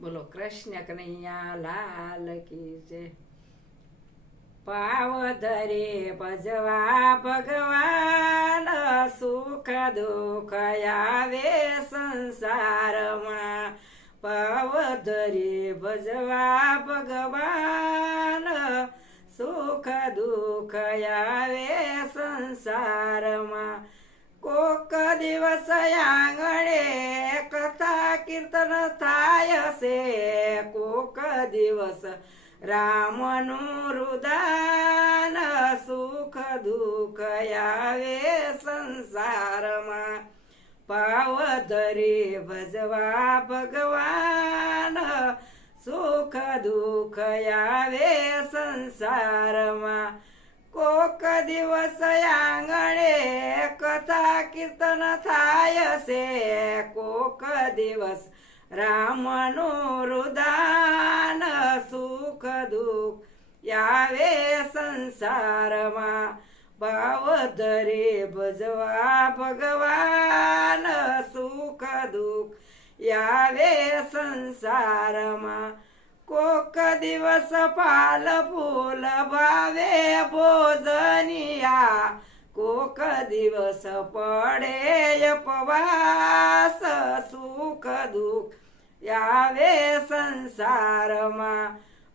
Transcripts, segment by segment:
બોલો કૃષ્ણ કનૈયા લાલ કી જય। પાવધરે ભજવા ભગવાન, સુખ દુઃખ આવે સંસારમાં। પાવધરે ભજવા ભગવાન, સુખ દુઃખ આવે સંસારમાં। કોક દિવસ આંગણે કથા કીર્તન થાય છે, કોક દિવસ રામનું રુદાન, સુખ દુઃખ આવે સંસારમાં। પાવધરે ભજવા ભગવાન, સુખ દુઃખ આવે સંસારમાં। કોક દિવસ આંગણે કથા કીર્તન થાય છે, કોક દિવસ રામનું રુદાન, સુખ દુઃખ આવે સંસારમાં। ભાવધરે ભજવા ભગવાન, સુખ દુઃખ આવે સંસારમાં। કોક દિવસ ફાલ ફૂલ ભાવે ભોજનિયા, કોક દિવસ પડે ઉપવાસ, સુખ દુઃખ આવે સંસારમાં।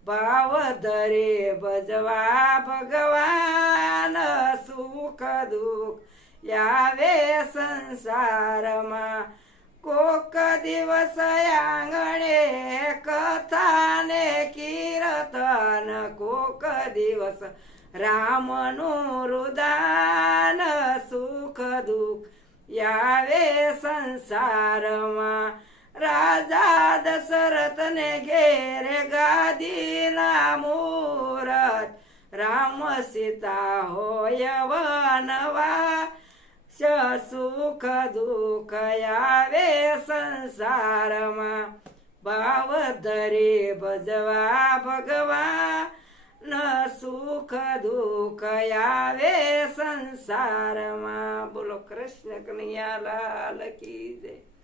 ભાવધરે ભજવા ભગવાન, સુખ દુઃખ આવે સંસારમાં। કોક દિવસ આંગણે કથા ને કીર્તન, કોક દિવસ રામનું રુદાન, સુખ દુઃખ આવે સંસારમાં। રાજા દશરથ ને ઘેરે ગાદીના મૂરત, રામ સીતા હોય વનવા, સુખ દુઃખ આવે સંસારમાં। ભાવધરે ભજવા ભગવાન, સુખ દુઃખ આવે સંસારમાં। બોલો કૃષ્ણ કનૈયા લાલ કી જય।